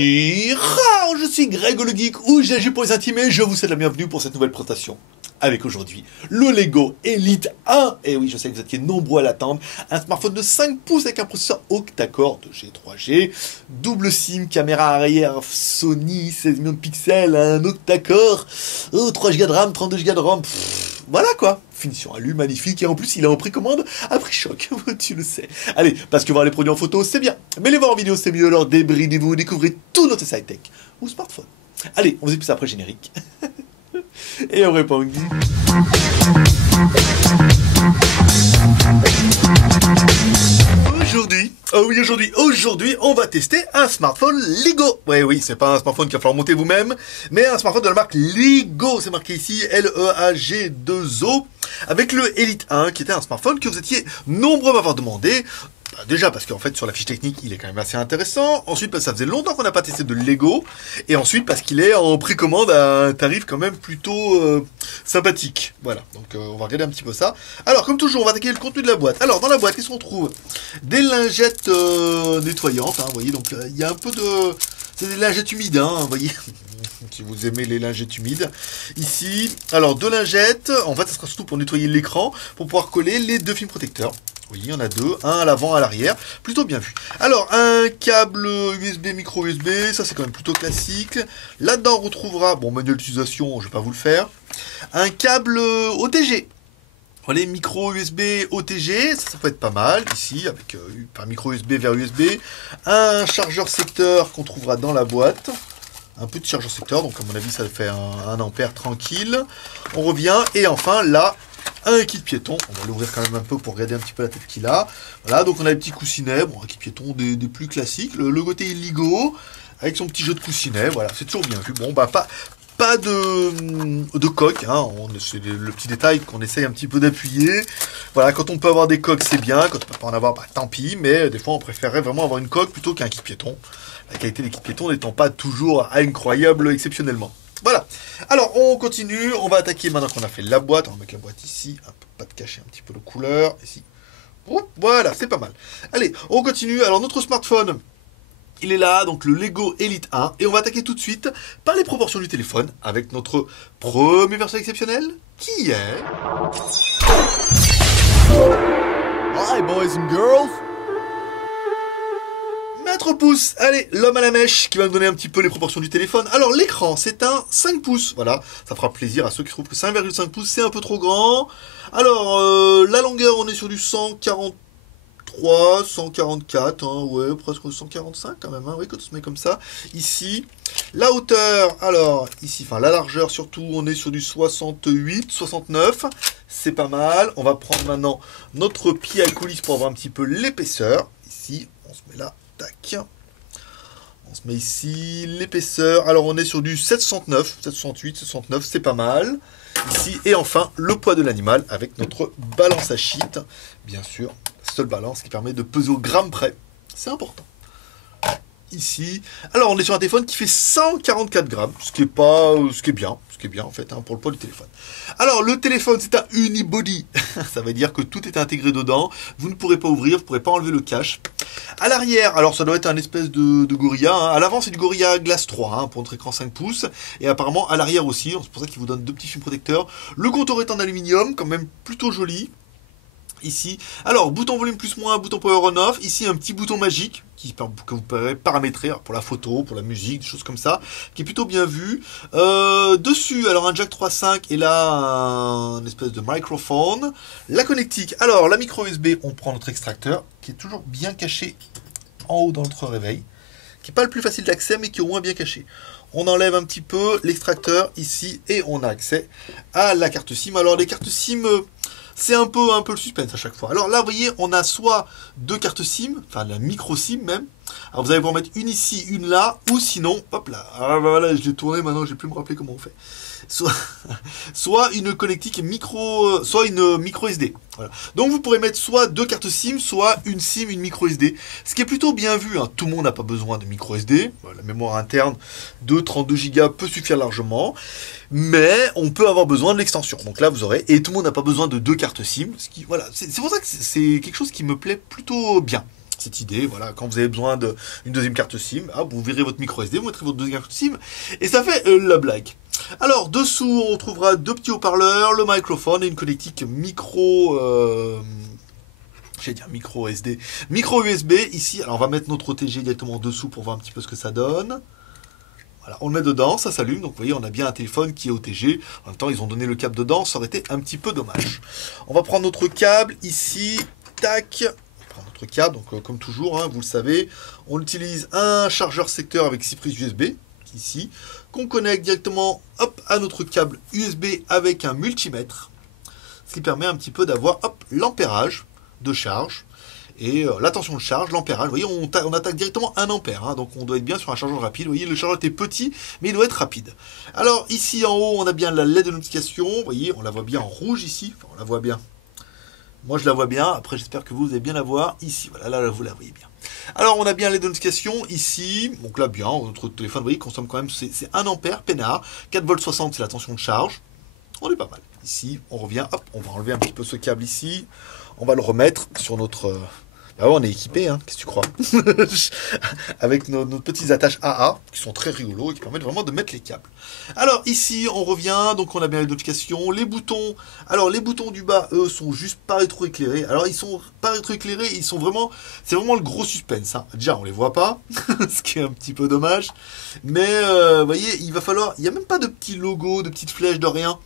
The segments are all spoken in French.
Je suis Greg le Geek ou GG pour les intimes et je vous souhaite la bienvenue pour cette nouvelle présentation. Avec aujourd'hui le Lego Elite 1. Et oui, je sais que vous étiez nombreux à l'attendre. Un smartphone de 5 pouces avec un processeur octa-core de G3G, double SIM, caméra arrière Sony, 16 millions de pixels, un octa-core, 3 Go de RAM, 32 Go de ROM. Voilà quoi. Finition alu, magnifique. Et en plus, il est en précommande à prix choc. Tu le sais. Allez, parce que voir les produits en photo, c'est bien. Mais les voir en vidéo, c'est mieux. Alors débridez-vous, découvrez tout notre site tech ou smartphone. Allez, on vous écoute ça après générique. Et on répond. Aujourd'hui, on va tester un smartphone Lego. Oui, c'est pas un smartphone qu'il va falloir monter vous-même, mais un smartphone de la marque Lego. C'est marqué ici Leag2O, avec le Elite 1, qui était un smartphone que vous étiez nombreux à m'avoir demandé. Déjà parce qu'en fait sur la fiche technique il est quand même assez intéressant, ensuite parce que ça faisait longtemps qu'on n'a pas testé de Lego, et ensuite parce qu'il est en précommande à un tarif quand même plutôt sympathique. Voilà, donc on va regarder un petit peu ça. Alors comme toujours on va attaquer le contenu de la boîte. Alors dans la boîte qu'est-ce qu'on trouve? Des lingettes nettoyantes, hein, vous voyez, donc il y a un peu de... C'est des lingettes humides, hein, vous voyez. Si vous aimez les lingettes humides. Ici, alors deux lingettes, en fait ça sera surtout pour nettoyer l'écran, pour pouvoir coller les deux films protecteurs. Oui, il y en a deux, un à l'avant, un à l'arrière, plutôt bien vu. Alors, un câble USB, micro USB, ça c'est quand même plutôt classique. Là-dedans, on retrouvera, bon, manuel d'utilisation, je vais pas vous le faire. Un câble OTG. Voilà, micro USB OTG, ça peut être pas mal, ici, avec un micro USB vers USB. Un chargeur secteur qu'on trouvera dans la boîte. Un peu de chargeur secteur, donc à mon avis, ça fait un ampère tranquille. On revient, et enfin, là, un kit piéton, on va l'ouvrir quand même un peu pour regarder un petit peu la tête qu'il a. Voilà, donc on a les petits coussinets, bon, un kit piéton des plus classiques, le côté Lego, avec son petit jeu de coussinets, voilà, c'est toujours bien vu. Bon, bah, pas de coque, hein, c'est le petit détail qu'on essaye un petit peu d'appuyer. Voilà, quand on peut avoir des coques, c'est bien, quand on peut pas en avoir, bah, tant pis, mais des fois on préférerait vraiment avoir une coque plutôt qu'un kit piéton. La qualité des kits piétons n'étant pas toujours incroyable exceptionnellement. Voilà, alors on continue, on va attaquer maintenant qu'on a fait la boîte, on va mettre la boîte ici, pas de cacher un petit peu de couleur, ici, voilà, c'est pas mal. Allez, on continue, alors notre smartphone, il est là, donc le Lego Elite 1, et on va attaquer tout de suite par les proportions du téléphone, avec notre première version exceptionnelle, qui est... Hi boys and girls! Maître pouce, allez, l'homme à la mèche qui va nous donner un petit peu les proportions du téléphone. Alors l'écran, c'est un 5 pouces, voilà, ça fera plaisir à ceux qui trouvent que 5,5 pouces c'est un peu trop grand. Alors la longueur, on est sur du 143, 144, hein, ouais, presque 145 quand même, hein, oui, quand on se met comme ça. Ici, la hauteur, alors ici, enfin la largeur surtout, on est sur du 68, 69, c'est pas mal. On va prendre maintenant notre pied à coulisse pour avoir un petit peu l'épaisseur. Ici, on se met là. Tac. On se met ici l'épaisseur. Alors on est sur du 769, 768, 769, c'est pas mal. Ici, et enfin le poids de l'animal avec notre balance à sheet. Bien sûr, la seule balance qui permet de peser au gramme près. C'est important. Ici. Alors on est sur un téléphone qui fait 144 grammes, ce qui est bien en fait, hein, pour le poids du téléphone. Alors le téléphone c'est un unibody, ça veut dire que tout est intégré dedans, vous ne pourrez pas ouvrir, vous ne pourrez pas enlever le cache. À l'arrière, alors ça doit être un espèce de Gorilla, hein. À l'avant c'est du Gorilla Glass 3, hein, pour notre écran 5 pouces, et apparemment à l'arrière aussi, c'est pour ça qu'il vous donne deux petits films protecteurs. Le contour est en aluminium, quand même plutôt joli. Ici, alors bouton volume plus moins, bouton power on off, ici un petit bouton magique que vous pourrez paramétrer pour la photo, pour la musique, des choses comme ça, qui est plutôt bien vu. Dessus, alors un jack 3.5 et là un espèce de microphone. La connectique, alors la micro USB, on prend notre extracteur qui est toujours bien caché en haut dans notre réveil, qui n'est pas le plus facile d'accès mais qui est au moins bien caché. On enlève un petit peu l'extracteur ici et on a accès à la carte SIM. Alors les cartes SIM... c'est un peu le suspense à chaque fois. Alors là, vous voyez, on a soit deux cartes SIM, enfin la micro SIM même. Alors vous allez pouvoir mettre une ici, une là, ou sinon, hop là, alors voilà, je l'ai tourné, maintenant je ne vais plus me rappeler comment on fait. Soit une connectique micro, soit une micro SD. Voilà. Donc vous pourrez mettre soit deux cartes SIM, soit une SIM, une micro SD. Ce qui est plutôt bien vu, hein. Tout le monde n'a pas besoin de micro SD. La mémoire interne de 32 Go peut suffire largement. Mais on peut avoir besoin de l'extension. Donc là vous aurez, et tout le monde n'a pas besoin de deux cartes SIM. Ce qui, voilà, c'est pour ça que c'est quelque chose qui me plaît plutôt bien. cette idée, voilà, quand vous avez besoin d'une deuxième carte SIM, vous virez votre micro SD, vous mettrez votre deuxième carte SIM, et ça fait la blague. Alors, dessous, on trouvera 2 petits haut-parleurs, le microphone et une connectique micro... j'allais dire micro SD, micro USB ici. Alors on va mettre notre OTG directement dessous pour voir un petit peu ce que ça donne. Voilà, on le met dedans, ça s'allume. Donc vous voyez, on a bien un téléphone qui est OTG. En même temps, ils ont donné le câble dedans, ça aurait été un petit peu dommage. On va prendre notre câble ici, tac. On prend notre câble, donc comme toujours, hein, vous le savez, on utilise un chargeur secteur avec 6 prises USB ici, qu'on connecte directement hop, à notre câble USB avec un multimètre, ce qui permet un petit peu d'avoir l'ampérage de charge et la tension de charge, l'ampérage. Vous voyez, on attaque directement 1 ampère, hein, donc on doit être bien sur un chargeur rapide. Vous voyez, le chargeur était petit, mais il doit être rapide. Alors ici en haut, on a bien la LED de notification. Vous voyez, on la voit bien en rouge ici. Enfin, on la voit bien. Moi, je la vois bien. Après, j'espère que vous allez bien la voir ici. Voilà, là, vous la voyez bien. Alors, on a bien les notifications ici. Donc là, bien, notre téléphone, vous voyez, consomme quand même, c'est 1 ampère, peinard. 4 volts 60, c'est la tension de charge. On est pas mal. Ici, on revient, hop, on va enlever un petit peu ce câble ici. On va le remettre sur notre... Ah ouais, on est équipé, hein, qu'est-ce que tu crois? Avec nos petites attaches AA, qui sont très rigolos et qui permettent vraiment de mettre les câbles. Alors ici, on revient, donc on a bien les notifications, les boutons. Alors les boutons du bas, eux, sont juste pas rétroéclairés. Alors ils sont pas rétroéclairés, ils sont vraiment... C'est vraiment le gros suspense. Hein. Déjà, on les voit pas, ce qui est un petit peu dommage. Mais, vous voyez, il va falloir... Il n'y a même pas de petits logos, de petites flèches, de rien.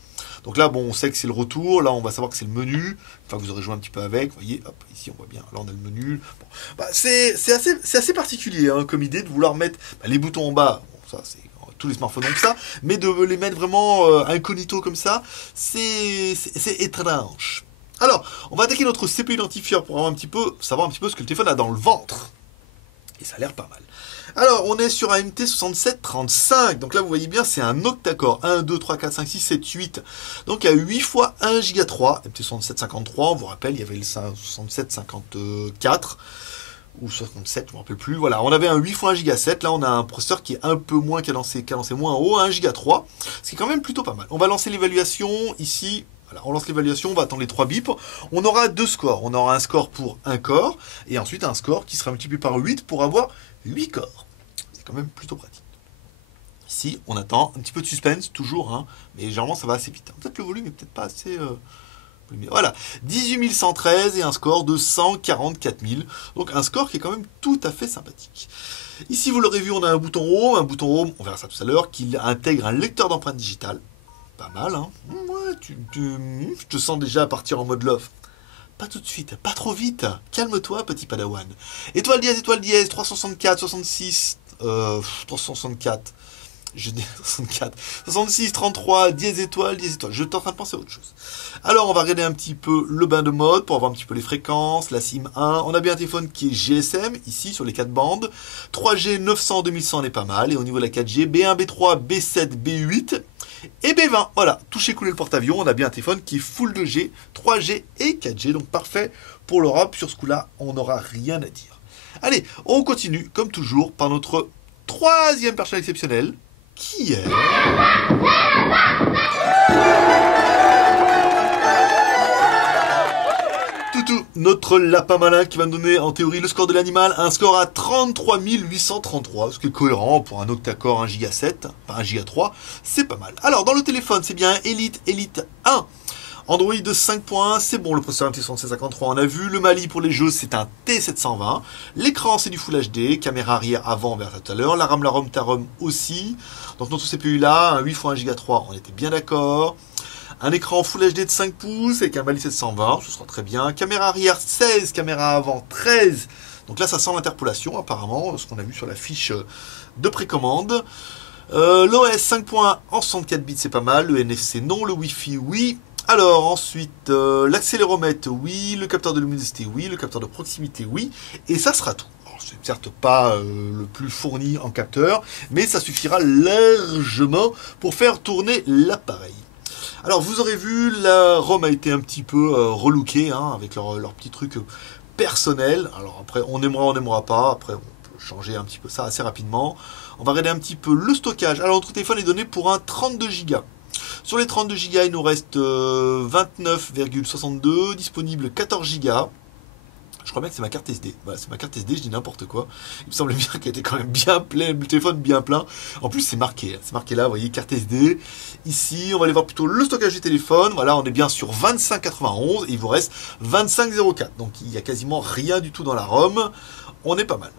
Donc là, bon, on sait que c'est le retour. Là, on va savoir que c'est le menu. Enfin, vous aurez joué un petit peu avec. Vous voyez, hop, ici, on voit bien. Là, on a le menu. Bon. Bah, c'est assez particulier hein, comme idée de vouloir mettre les boutons en bas. Bon, ça, c'est tous les smartphones ont ça. Mais de les mettre vraiment incognito comme ça, c'est étrange. Alors, on va attaquer notre CPU identifieur pour savoir un petit peu ce que le téléphone a dans le ventre. Et ça a l'air pas mal. Alors, on est sur un MT6735. Donc là, vous voyez bien, c'est un octa-core. 1, 2, 3, 4, 5, 6, 7, 8. Donc, il y a 8 fois 1 Go 3. MT6753, on vous rappelle, il y avait le 6754. Ou 67, je ne me rappelle plus. Voilà, on avait un 8 fois 1 Go 7. Là, on a un processeur qui est un peu moins cadencé moins haut, 1 Go 3. Ce qui est quand même plutôt pas mal. On va lancer l'évaluation ici. Voilà, on lance l'évaluation, on va attendre les 3 bips. On aura 2 scores. On aura un score pour un corps et ensuite un score qui sera multiplié par 8 pour avoir 8 corps. C'est quand même plutôt pratique. Ici, on attend un petit peu de suspense, toujours, hein, mais généralement ça va assez vite. Peut-être le volume est peut-être pas assez... Voilà, 18 113 et un score de 144 000. Donc un score qui est quand même tout à fait sympathique. Ici, vous l'aurez vu, on a un bouton home, on verra ça tout à l'heure, qui intègre un lecteur d'empreintes digitales. Pas mal, hein. Ouais, je te sens déjà partir en mode love. Pas tout de suite, pas trop vite. Calme-toi, petit padawan. Étoile dièse, 364, 66, 364. Je dis 64, 66, 33, dièse étoile. Je suis en train de penser à autre chose. Alors, on va regarder un petit peu le bain de mode pour avoir un petit peu les fréquences, la SIM 1. On a bien un téléphone qui est GSM, ici, sur les 4 bandes. 3G, 900, 2100, on est pas mal. Et au niveau de la 4G, B1, B3, B7, B8 et B20. Voilà, toucher couler le porte-avions. On a bien un téléphone qui est full 2G, 3G et 4G. Donc, parfait pour l'Europe. Sur ce coup-là, on n'aura rien à dire. Allez, on continue, comme toujours, par notre 3e personne exceptionnelle, qui est... Toutou, notre lapin malin qui va nous donner en théorie le score de l'animal, un score à 33 833, ce qui est cohérent pour un octa-core 1 Go 7, enfin 1 Go 3, c'est pas mal. Alors dans le téléphone, c'est bien Elite 1. Android 5.1, c'est bon, le processeur MT6753 on a vu, le Mali pour les jeux c'est un T720, l'écran c'est du Full HD, caméra arrière avant, on verra tout à l'heure, la ROM, ta ROM aussi, donc notre CPU là, un 8 x 1 Go 3, on était bien d'accord, un écran Full HD de 5 pouces avec un Mali 720, ce sera très bien, caméra arrière 16, caméra avant 13, donc là ça sent l'interpolation apparemment, ce qu'on a vu sur la fiche de précommande. L'OS 5.1 en 64 bits c'est pas mal, le NFC non, le Wi-Fi oui. Alors ensuite, l'accéléromètre, oui, le capteur de luminosité, oui, le capteur de proximité, oui, et ça sera tout. Alors, c'est certes pas le plus fourni en capteur, mais ça suffira largement pour faire tourner l'appareil. Alors vous aurez vu, la ROM a été un petit peu relookée, hein, avec leur petit truc personnel. Alors après, on n'aimera pas, après on peut changer un petit peu ça assez rapidement. On va regarder un petit peu le stockage. Alors notre téléphone est donné pour un 32 Go. Sur les 32 Go, il nous reste 29,62, disponible 14 Go. Je crois bien que c'est ma carte SD. Voilà, c'est ma carte SD, je dis n'importe quoi. Il me semblait bien qu'elle était quand même bien pleine, le téléphone bien plein. En plus, c'est marqué. C'est marqué là, vous voyez, carte SD. Ici, on va aller voir plutôt le stockage du téléphone. Voilà, on est bien sur 25,91 et il vous reste 25,04. Donc, il n'y a quasiment rien du tout dans la ROM. On est pas mal.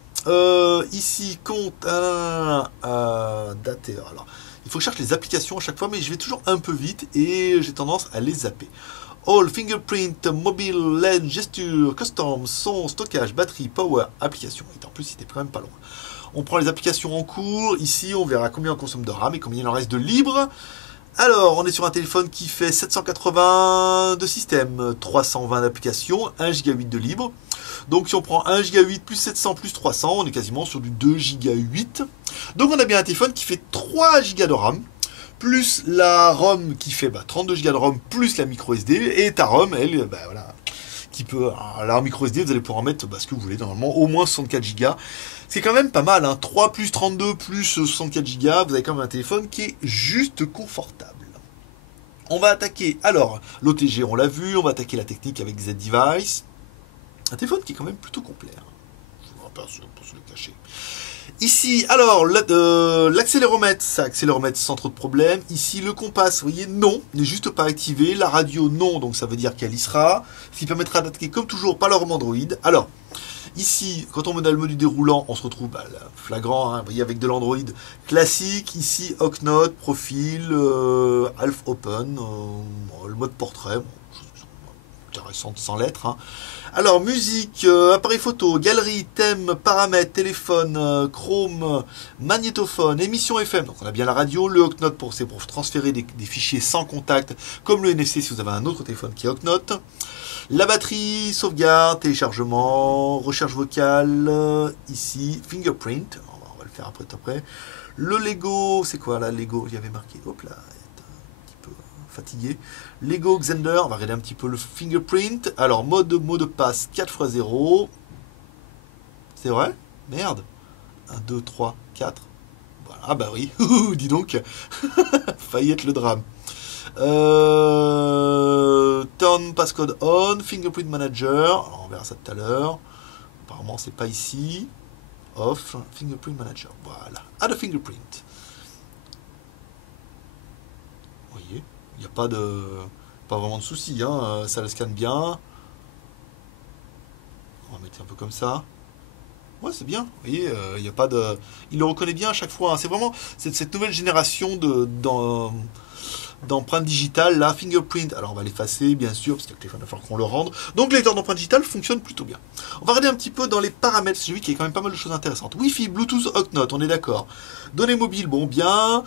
Ici, compte dater. Alors, il faut que je cherche les applications à chaque fois, mais je vais toujours un peu vite et j'ai tendance à les zapper. All, fingerprint, mobile, lens, gesture, custom, son, stockage, batterie, power, application. Et en plus, c'était quand même pas loin. On prend les applications en cours. Ici, on verra combien on consomme de RAM et combien il en reste de libre. Alors, on est sur un téléphone qui fait 780 de système, 320 d'applications, 1 Go 8 de libre. Donc, si on prend 1 Go 8 plus 700 plus 300, on est quasiment sur du 2 Go 8. Donc, on a bien un téléphone qui fait 3 Go de RAM. Plus la ROM qui fait 32 Go de ROM plus la micro SD et ta ROM elle voilà qui peut la micro SD vous allez pouvoir en mettre ce que vous voulez normalement au moins 64 Go. C'est quand même pas mal 3 plus 32 plus 64 Go, vous avez quand même un téléphone qui est juste confortable. On va attaquer alors l'OTG, on l'a vu, on va attaquer la technique avec Z-Device. Un téléphone qui est quand même plutôt complet. Je ne vais pas se le cacher. Ici, alors, l'accéléromètre, ça accéléromètre sans trop de problème. Ici, le compas, vous voyez, non, n'est juste pas activé. La radio, non, donc ça veut dire qu'elle y sera. Ce qui permettra d'attaquer, comme toujours, par la ROM Android. Alors, ici, quand on met dans le menu déroulant, on se retrouve flagrant, vous voyez, avec de l'Android classique. Ici, Ocnote, profil, Half Open, le mode portrait, intéressante sans lettres. Alors, musique, appareil photo, galerie, thème, paramètres, téléphone, Chrome, magnétophone, émission FM. Donc, on a bien la radio, le Ocnote c'est pour transférer des fichiers sans contact, comme le NFC si vous avez un autre téléphone qui est Ocnote. La batterie, sauvegarde, téléchargement, recherche vocale, ici, fingerprint. On va le faire après. Le Lego, c'est quoi là, Lego? Il y avait marqué, hop là. Fatigué. Lego Xender, on va regarder un petit peu le fingerprint. Alors, mot de passe 4x0. C'est vrai? Merde. 1, 2, 3, 4. Voilà. Ah bah oui, dis donc. Failli être le drame. Turn passcode on, fingerprint manager. Alors, on verra ça tout à l'heure. Apparemment, c'est pas ici. Off, fingerprint manager. Voilà. Add a fingerprint. Vous voyez? Il n'y a pas vraiment de souci, ça le scanne bien. On va mettre un peu comme ça. Ouais, c'est bien. Vous voyez, il n'y a pas de. Il le reconnaît bien à chaque fois. C'est vraiment cette nouvelle génération d'empreintes digitales, là, fingerprint. Alors on va l'effacer, bien sûr, parce que le téléphone va falloir qu'on le rende. Donc le lecteur d'empreintes digitales fonctionne plutôt bien. On va regarder un petit peu dans les paramètres. J'ai vu qu'il y a quand même pas mal de choses intéressantes. Wi-Fi, Bluetooth, Ocnote, on est d'accord. Données mobiles, bon, bien.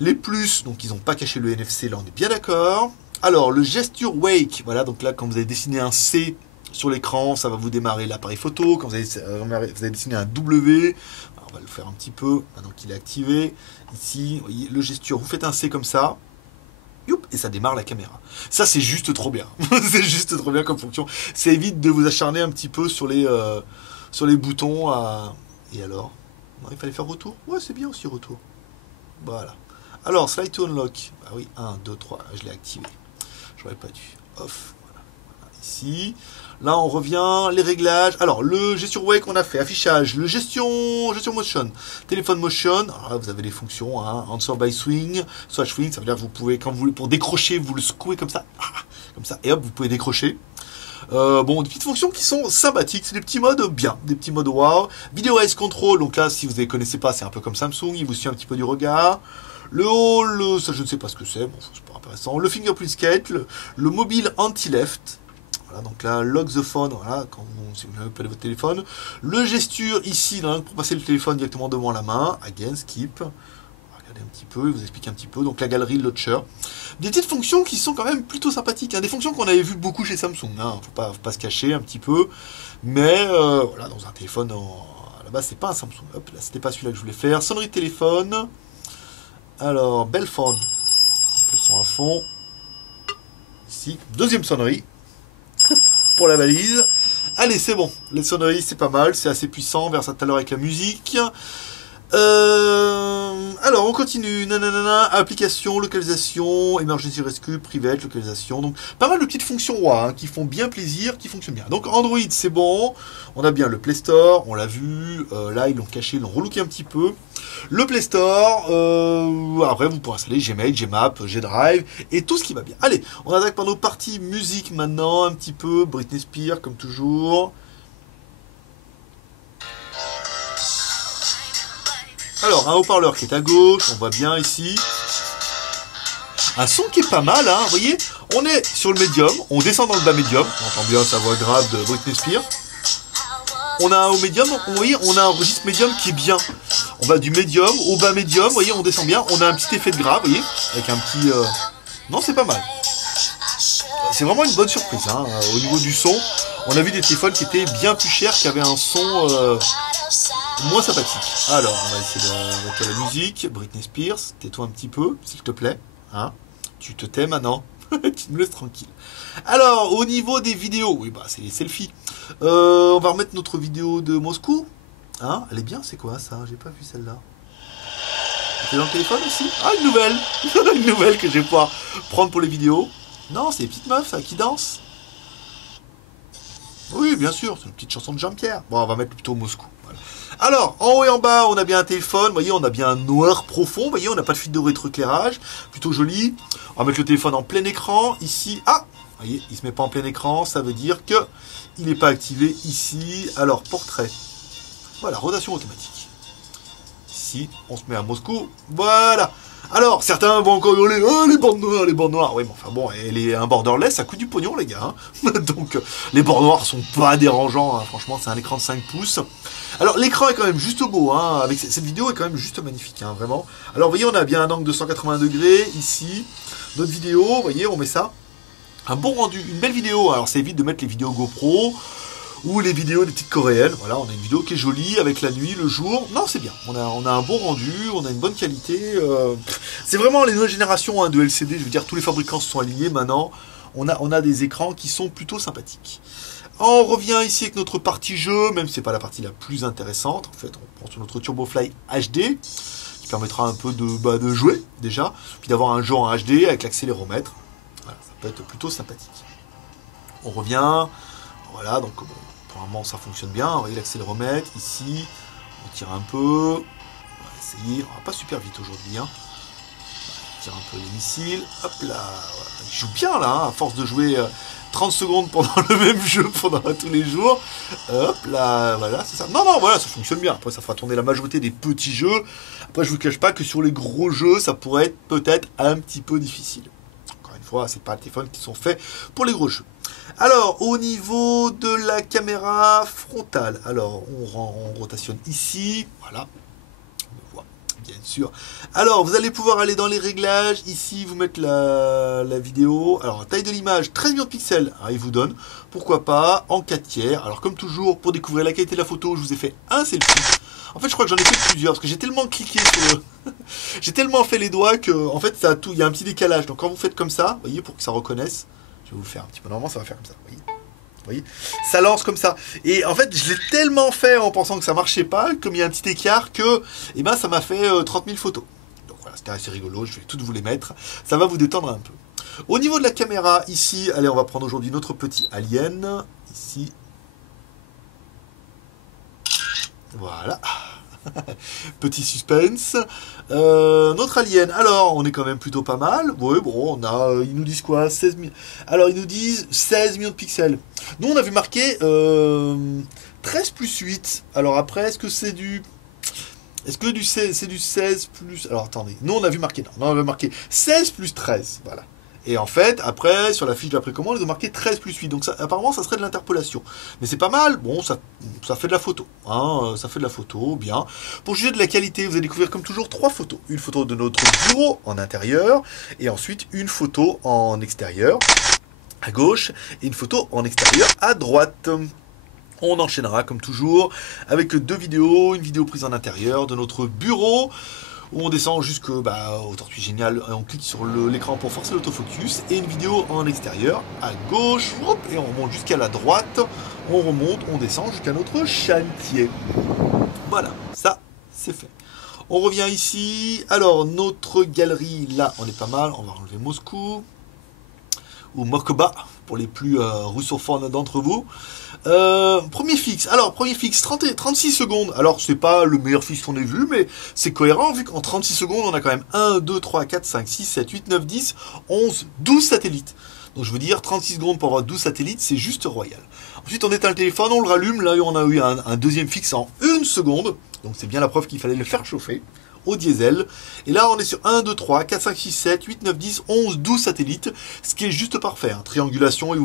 Les plus, donc ils n'ont pas caché le NFC, là on est bien d'accord. Alors le gesture wake, voilà, donc là quand vous avez dessiné un C sur l'écran, ça va vous démarrer l'appareil photo. Quand vous avez dessiné un W, alors, on va le faire un petit peu, maintenant qu'il est activé. Ici, vous voyez, le gesture, vous faites un C comme ça, youp, et ça démarre la caméra. Ça c'est juste trop bien, c'est juste trop bien comme fonction. Ça évite de vous acharner un petit peu sur les boutons. Et alors non, il fallait faire retour. Ouais, c'est bien aussi retour. Voilà. Alors, slide to unlock. Ah oui, 1, 2, 3. Je l'ai activé. J'aurais pas dû. Off. Voilà. Ici. Là, on revient. Les réglages. Alors, le gesture wake, on a fait. Affichage. Le gestion motion. Téléphone motion. Alors là, vous avez les fonctions. Answer by swing. Swatch swing. Ça veut dire que vous pouvez, quand vous voulez, pour décrocher, vous le secouez comme ça. Comme ça. Et hop, vous pouvez décrocher. Bon, des petites fonctions qui sont sympathiques, c'est des petits modes bien, des petits modes wow. Video Eyes Control, donc là, si vous ne connaissez pas, c'est un peu comme Samsung, il vous suit un petit peu du regard. Le haut, ça je ne sais pas ce que c'est, bon, c'est pas intéressant. Le fingerprint skate, le mobile anti-left. Voilà, donc là, lock the phone, voilà, si vous n'avez pas votre téléphone. Le gesture ici, là, pour passer le téléphone directement devant la main. Again, skip. Regardez un petit peu, il vous explique un petit peu. Donc la galerie, le launcher. Des petites fonctions qui sont quand même plutôt sympathiques. Des fonctions qu'on avait vues beaucoup chez Samsung. Faut pas se cacher un petit peu. Mais voilà, dans un téléphone, à la base, c'est pas un Samsung. Hop, là, c'était pas celui-là que je voulais faire. Sonnerie de téléphone. Alors, Bellphone. Le son à fond. Ici, deuxième sonnerie. Pour la valise. Allez, c'est bon. Les sonneries, c'est pas mal. C'est assez puissant. On verra ça tout à l'heure avec la musique. Alors, on continue. Nanana, application, localisation, emergency rescue, private, localisation. Donc, pas mal de petites fonctions WA qui font bien plaisir, qui fonctionnent bien. Donc, Android, c'est bon. On a bien le Play Store, on l'a vu. Là, ils l'ont caché, ils l'ont relooké un petit peu. Le Play Store, après, vous pourrez installer Gmail, Gmap, Gdrive et tout ce qui va bien. Allez, on attaque par nos parties musique maintenant, un petit peu. Britney Spears, comme toujours. Alors, un haut-parleur qui est à gauche, on voit bien ici. Un son qui est pas mal, hein, vous voyez. On est sur le médium, on descend dans le bas médium. On entend bien sa voix grave de Britney Spears. On a un haut médium, vous voyez, on a un registre médium qui est bien. On va du médium au bas médium, vous voyez, on descend bien. On a un petit effet de grave, vous voyez, avec un petit... Non, c'est pas mal. C'est vraiment une bonne surprise, hein, au niveau du son. On a vu des téléphones qui étaient bien plus chers, qui avaient un son... moins sympathique. Alors, on va essayer de mettre la musique. Britney Spears, tais-toi un petit peu, s'il te plaît. Hein, tu te tais maintenant. Tu me laisses tranquille. Alors, au niveau des vidéos, oui, bah, c'est les selfies. On va remettre notre vidéo de Moscou. Hein, elle est bien, c'est quoi ça? J'ai pas vu celle-là. C'est dans le téléphone aussi? Ah, une nouvelle. Une nouvelle que je vais pouvoir prendre pour les vidéos. Non, c'est les petites meufs, ça, qui dansent. Oui, bien sûr, c'est une petite chanson de Jean-Pierre. Bon, on va mettre plutôt Moscou. Voilà. Alors, en haut et en bas, on a bien un téléphone. Vous voyez, on a bien un noir profond. Vous voyez, on n'a pas de fil de rétroéclairage. Plutôt joli. On va mettre le téléphone en plein écran. Ici, ah, vous voyez, il ne se met pas en plein écran. Ça veut dire que il n'est pas activé ici. Alors, portrait. Voilà, rotation automatique. Ici, on se met à Moscou. Voilà. Alors, certains vont encore hurler, oh, les bords noirs, les bords noirs. Oui, mais enfin bon, un borderless, ça coûte du pognon, les gars. Hein. Donc, les bords noirs sont pas dérangeants. Hein. Franchement, c'est un écran de 5 pouces. Alors, l'écran est quand même juste beau. Hein. Avec cette vidéo est quand même juste magnifique, hein, vraiment. Alors, vous voyez, on a bien un angle de 180 degrés ici. Notre vidéo, vous voyez, on met ça. Un bon rendu, une belle vidéo. Alors, ça évite de mettre les vidéos GoPro ou les vidéos des petites coréennes. Voilà, on a une vidéo qui est jolie avec la nuit, le jour. Non, c'est bien. On a un bon rendu, on a une bonne qualité. C'est vraiment les nouvelles générations hein, de LCD. Je veux dire, tous les fabricants se sont alignés maintenant. On a des écrans qui sont plutôt sympathiques. On revient ici avec notre partie jeu, même si c'est pas la partie la plus intéressante. En fait, on prend sur notre TurboFly HD, qui permettra un peu de jouer déjà, puis d'avoir un jeu en HD avec l'accéléromètre. Voilà, ça peut être plutôt sympathique. On revient. Voilà, donc bon, pour le moment ça fonctionne bien. Vous voyez l'accéléromètre ici, on tire un peu. On va essayer, on va pas super vite aujourd'hui. Hein. On tire un peu les missiles. Hop là, voilà. Il joue bien là, hein, à force de jouer 30 secondes pendant le même jeu pendant tous les jours. Hop là, voilà, c'est ça. Non, non, voilà, ça fonctionne bien. Après, ça fera tourner la majorité des petits jeux. Après, je vous cache pas que sur les gros jeux, ça pourrait être peut-être un petit peu difficile. Encore une fois, c'est pas les téléphones qui sont faits pour les gros jeux. Alors, au niveau de la caméra frontale, alors on rotationne ici, voilà, on voit, bien sûr. Alors, vous allez pouvoir aller dans les réglages, ici, vous mettre la vidéo. Alors, taille de l'image, 13 millions de pixels, alors, il vous donne, pourquoi pas, en 4 tiers. Alors, comme toujours, pour découvrir la qualité de la photo, je vous ai fait un selfie. En fait, je crois que j'en ai fait plusieurs, parce que j'ai tellement cliqué sur le... j'ai tellement fait les doigts que, en fait, ça a tout, il y a un petit décalage. Donc, quand vous faites comme ça, vous voyez, pour que ça reconnaisse, je vais vous le faire un petit peu. Normalement, ça va faire comme ça. Vous voyez, ça lance comme ça. Et en fait, je l'ai tellement fait en pensant que ça marchait pas, comme il y a un petit écart, que eh ben, ça m'a fait 30 000 photos. Donc voilà, c'était assez rigolo. Je vais toutes vous les mettre. Ça va vous détendre un peu. Au niveau de la caméra, ici, allez, on va prendre aujourd'hui notre petit Alien. Ici. Voilà. Petit suspense. Notre Alien, alors on est quand même plutôt pas mal. Oui, bon, ils nous disent quoi, 16 000. Alors ils nous disent 16 millions de pixels. Nous on a vu marqué 13 plus 8. Alors après, est-ce que c'est du 16 plus. Alors attendez, nous on a vu marqué. Non, on a vu marqué 16 plus 13. Voilà. Et en fait, après, sur la fiche de la précommande, ils ont marqué 13 plus 8. Donc ça, apparemment, ça serait de l'interpolation. Mais c'est pas mal. Bon, ça fait de la photo. Hein, ça fait de la photo, bien. Pour juger de la qualité, vous allez découvrir comme toujours 3 photos. Une photo de notre bureau en intérieur. Et ensuite, une photo en extérieur à gauche. Et une photo en extérieur à droite. On enchaînera comme toujours avec 2 vidéos. Une vidéo prise en intérieur de notre bureau. Où on descend jusqu'au Tortue Génial, et on clique sur l'écran pour forcer l'autofocus, et une vidéo en extérieur, à gauche, hop, et on remonte jusqu'à la droite, on descend jusqu'à notre chantier. Voilà, ça, c'est fait. On revient ici. Alors, notre galerie, là, on est pas mal. On va enlever Moscou. Ou Mokoba, pour les plus russophones d'entre vous. Premier fixe. Alors, premier fixe, 36 secondes. Alors, c'est pas le meilleur fixe qu'on ait vu, mais c'est cohérent, vu qu'en 36 secondes, on a quand même 1, 2, 3, 4, 5, 6, 7, 8, 9, 10, 11, 12 satellites. Donc, je veux dire, 36 secondes pour avoir 12 satellites, c'est juste royal. Ensuite, on éteint le téléphone, on le rallume. Là, on a eu un deuxième fixe en 1 seconde. Donc, c'est bien la preuve qu'il fallait le faire chauffer au diesel. Et là, on est sur 1, 2, 3, 4, 5, 6, 7, 8, 9, 10, 11, 12 satellites, ce qui est juste parfait. Hein. Triangulation, il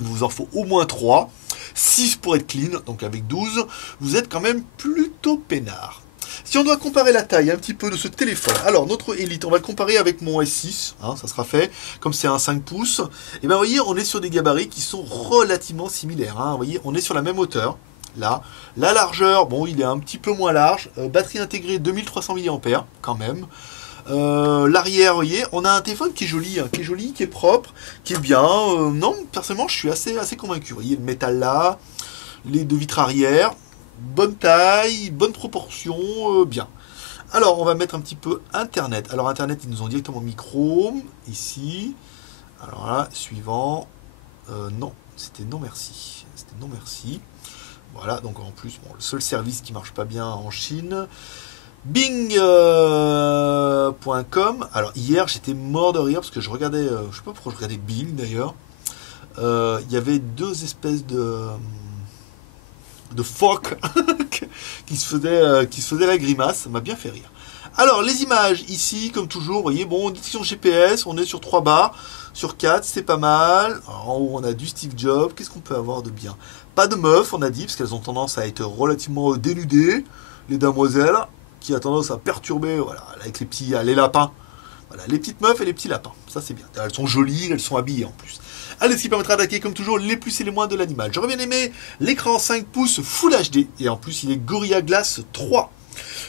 vous en faut au moins 3, 6 pour être clean, donc avec 12, vous êtes quand même plutôt peinard. Si on doit comparer la taille un petit peu de ce téléphone, alors notre Elite, on va le comparer avec mon S6, hein, ça sera fait, comme c'est un 5 pouces, et bien vous voyez, on est sur des gabarits qui sont relativement similaires. Hein. Vous voyez, on est sur la même hauteur. Là, la largeur, bon, il est un petit peu moins large. Batterie intégrée 2300 mAh, quand même. L'arrière, vous voyez, on a un téléphone qui est joli, hein, qui est propre, qui est bien. Non, personnellement, je suis assez convaincu. Vous voyez, le métal là, les deux vitres arrière, bonne taille, bonne proportion, bien. Alors, on va mettre un petit peu Internet. Alors, Internet, ils nous ont directement micro, ici. Alors là, suivant. Non, c'était non merci. C'était non merci. Voilà, donc en plus, bon, le seul service qui marche pas bien en Chine. Bing.com. Alors hier, j'étais mort de rire parce que je regardais, je sais pas pourquoi je regardais Bing d'ailleurs. Il y avait deux espèces de phoques qui se faisaient la grimace. Ça m'a bien fait rire. Alors, les images, ici, comme toujours, vous voyez, bon, détection GPS, on est sur 3 barres, sur 4, c'est pas mal. Alors, en haut, on a du Steve Jobs. Qu'est-ce qu'on peut avoir de bien? Pas de meufs, on a dit, parce qu'elles ont tendance à être relativement dénudées, les damoiselles, qui a tendance à perturber, voilà, avec les lapins. Voilà, les petites meufs et les petits lapins. Ça, c'est bien. Elles sont jolies, elles sont habillées en plus. Allez, ce qui permettra d'attaquer, comme toujours, les plus et les moins de l'animal. J'aurais bien aimé l'écran 5 pouces Full HD, et en plus, il est Gorilla Glass 3.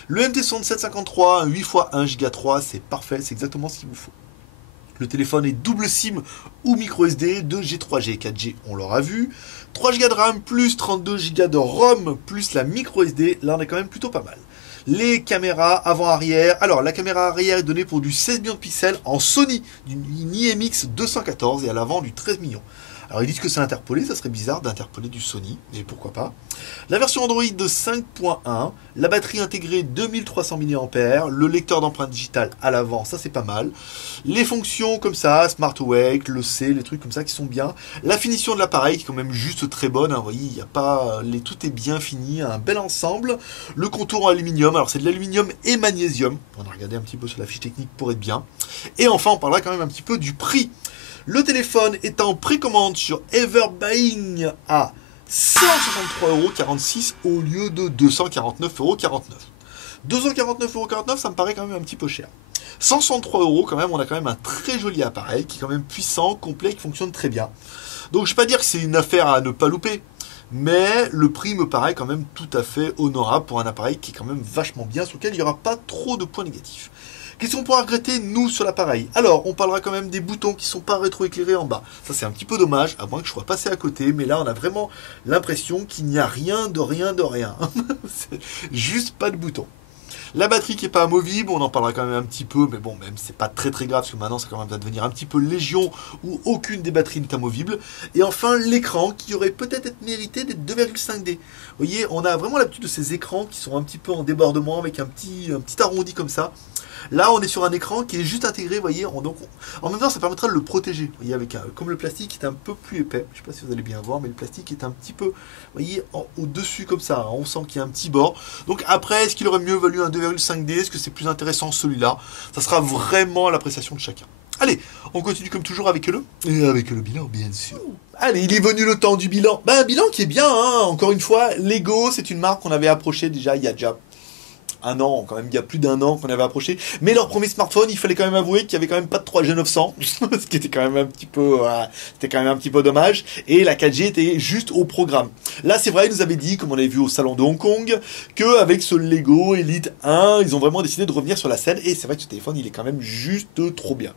Le MT6753, 8 x 1 Go 3, c'est parfait, c'est exactement ce qu'il vous faut. Le téléphone est double SIM ou micro SD, 2G, 3G, 4G, on l'aura vu. 3 Go de RAM plus 32 Go de ROM plus la micro SD, là on est quand même plutôt pas mal. Les caméras avant-arrière, alors la caméra arrière est donnée pour du 16 millions de pixels en Sony, d'une IMX 214 et à l'avant du 13 millions. Alors ils disent que c'est interpolé, ça serait bizarre d'interpoler du Sony, mais pourquoi pas. La version Android de 5.1, la batterie intégrée 2300 mAh, le lecteur d'empreintes digitales à l'avant, ça c'est pas mal. Les fonctions comme ça, Smart Wake, le C, les trucs comme ça qui sont bien. La finition de l'appareil qui est quand même juste très bonne, hein, vous voyez, il y a pas, tout est bien fini, un bel ensemble. Le contour en aluminium, alors c'est de l'aluminium et magnésium, on a regardé un petit peu sur la fiche technique pour être bien. Et enfin on parlera quand même un petit peu du prix. Le téléphone est en précommande sur Everbuying à 163,46 € au lieu de 249,49 €. 249,49 €, ça me paraît quand même un petit peu cher. 163 € quand même, on a quand même un très joli appareil qui est quand même puissant, complet, qui fonctionne très bien. Donc je ne vais pas dire que c'est une affaire à ne pas louper, mais le prix me paraît quand même tout à fait honorable pour un appareil qui est quand même vachement bien, sur lequel il n'y aura pas trop de points négatifs. Qu'est-ce qu'on pourra regretter, nous, sur l'appareil? Alors, on parlera quand même des boutons qui ne sont pas rétroéclairés en bas. Ça, c'est un petit peu dommage, à moins que je sois passé à côté. Mais là, on a vraiment l'impression qu'il n'y a rien de rien de rien. C'est juste pas de bouton. La batterie qui n'est pas amovible, on en parlera quand même un petit peu, mais bon, même c'est pas très très grave, parce que maintenant ça commence à devenir un petit peu légion, où aucune des batteries n'est amovible. Et enfin, l'écran, qui aurait peut-être mérité d'être 2,5D. Vous voyez, on a vraiment l'habitude de ces écrans qui sont un petit peu en débordement, avec un petit arrondi comme ça. Là, on est sur un écran qui est juste intégré, vous voyez, en même temps, ça permettra de le protéger. Vous voyez, comme le plastique est un peu plus épais, je ne sais pas si vous allez bien voir, mais le plastique est un petit peu, vous voyez, au-dessus comme ça, hein, on sent qu'il y a un petit bord. Donc après, est-ce qu'il aurait mieux valu un 2,5D? Est-ce que c'est plus intéressant celui-là? Ça sera vraiment l'appréciation de chacun. Allez, on continue comme toujours avec le bilan, bien sûr. Allez, il est venu le temps du bilan. Ben, un bilan qui est bien, hein. Encore une fois, Lego, c'est une marque qu'on avait approchée déjà il y a déjà un an, quand même, il y a plus d'un an qu'on avait approché. Mais leur premier smartphone, il fallait quand même avouer qu'il n'y avait quand même pas de 3G 900, ce qui était quand même un petit peu, c'était quand même un petit peu dommage. Et la 4G était juste au programme. Là, c'est vrai, ils nous avaient dit, comme on l'avait vu au salon de Hong Kong, qu'avec ce Lego Elite 1, ils ont vraiment décidé de revenir sur la scène. Et c'est vrai que ce téléphone, il est quand même juste trop bien.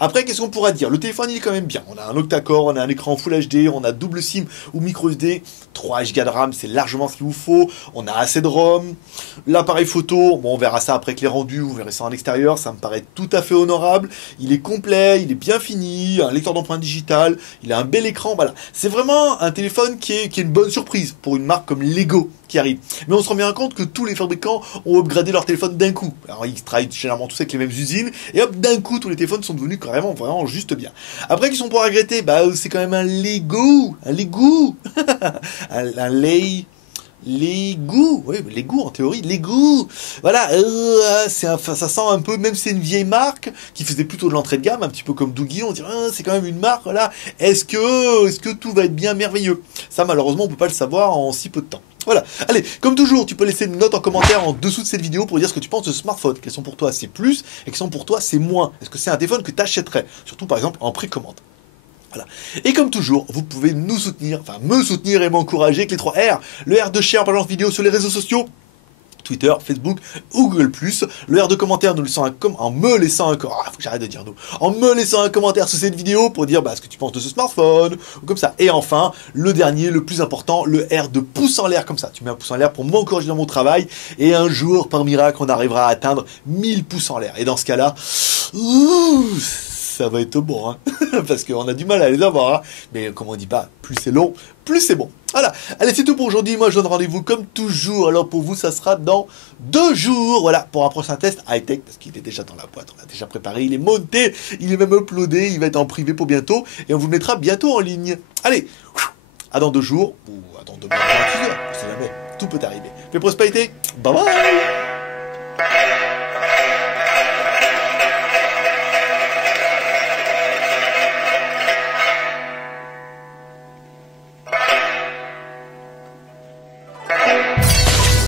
Après, qu'est-ce qu'on pourra dire? Le téléphone, il est quand même bien. On a un octa-core, on a un écran Full HD, on a double SIM ou micro SD, 3 Go de RAM, c'est largement ce qu'il vous faut. On a assez de ROM. L'appareil photo, photos, bon, on verra ça après que les rendus, vous verrez ça en extérieur, ça me paraît tout à fait honorable. Il est complet, il est bien fini, un lecteur d'empreintes digitales, il a un bel écran, voilà. C'est vraiment un téléphone qui est une bonne surprise pour une marque comme Lego qui arrive. Mais on se rend bien compte que tous les fabricants ont upgradé leur téléphone d'un coup. Alors ils travaillent généralement tous avec les mêmes usines, et hop, d'un coup, tous les téléphones sont devenus carrément vraiment juste bien. Après, qu'ils sont pour regretter, bah c'est quand même un Lego, un Lego, oui, Lego en théorie, Lego, voilà, ça sent un peu, même si c'est une vieille marque qui faisait plutôt de l'entrée de gamme, un petit peu comme Doogie, on dirait, c'est quand même une marque, voilà, est-ce que tout va être bien merveilleux? Ça, malheureusement, on peut pas le savoir en si peu de temps. Voilà, allez, comme toujours, tu peux laisser une note en commentaire en dessous de cette vidéo pour dire ce que tu penses de ce smartphone, quels sont pour toi c'est plus, et quels sont pour toi c'est moins. Est-ce que c'est un téléphone que tu achèterais, surtout par exemple en précommande? Voilà. Et comme toujours, vous pouvez nous soutenir, enfin me soutenir et m'encourager avec les 3 R. Le R de share, par exemple, vidéo sur les réseaux sociaux, Twitter, Facebook ou Google+. Le R de commentaire, en me laissant un faut que j'arrête de dire nous. En me laissant un commentaire sous cette vidéo pour dire ce que tu penses de ce smartphone, ou comme ça. Et enfin, le dernier, le plus important, le R de pouce en l'air, comme ça. Tu mets un pouce en l'air pour m'encourager dans mon travail, et un jour, par miracle, on arrivera à atteindre 1000 pouces en l'air. Et dans ce cas-là, ça va être bon, hein. Parce qu'on a du mal à les avoir, hein. Mais comme on dit pas, plus c'est long, plus c'est bon. Voilà, allez, c'est tout pour aujourd'hui. Moi, je donne rendez-vous comme toujours. Alors pour vous, ça sera dans 2 jours. Voilà, pour un prochain test high-tech, parce qu'il est déjà dans la boîte, on l'a déjà préparé, il est monté, il est même uploadé, il va être en privé pour bientôt, et on vous le mettra bientôt en ligne. Allez, à dans 2 jours, ou à dans 2 mois, on sait jamais, tout peut arriver. Mais prospérité, bye bye.